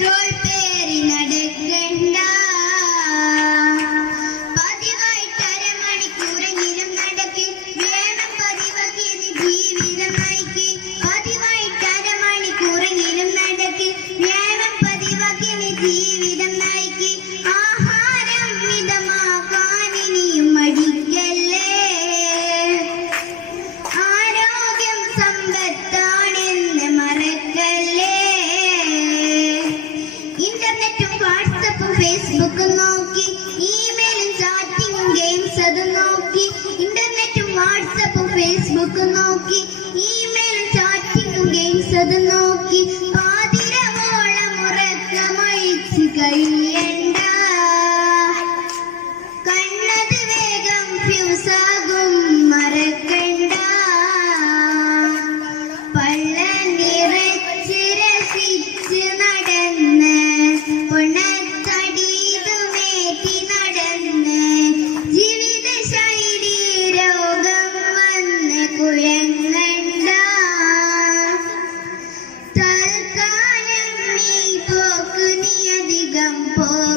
Third ഫേസ്ബുക്കും നോക്കി ഇമെയിലും ചാറ്റിംഗും games അത് നോക്കി ഇന്റർനെറ്റും വാട്സപ്പും ഫേസ്ബുക്കും നോക്കി ഇമെയിലും ചാറ്റിംഗും ഗെയിംസ് അത് നോക്കി. people.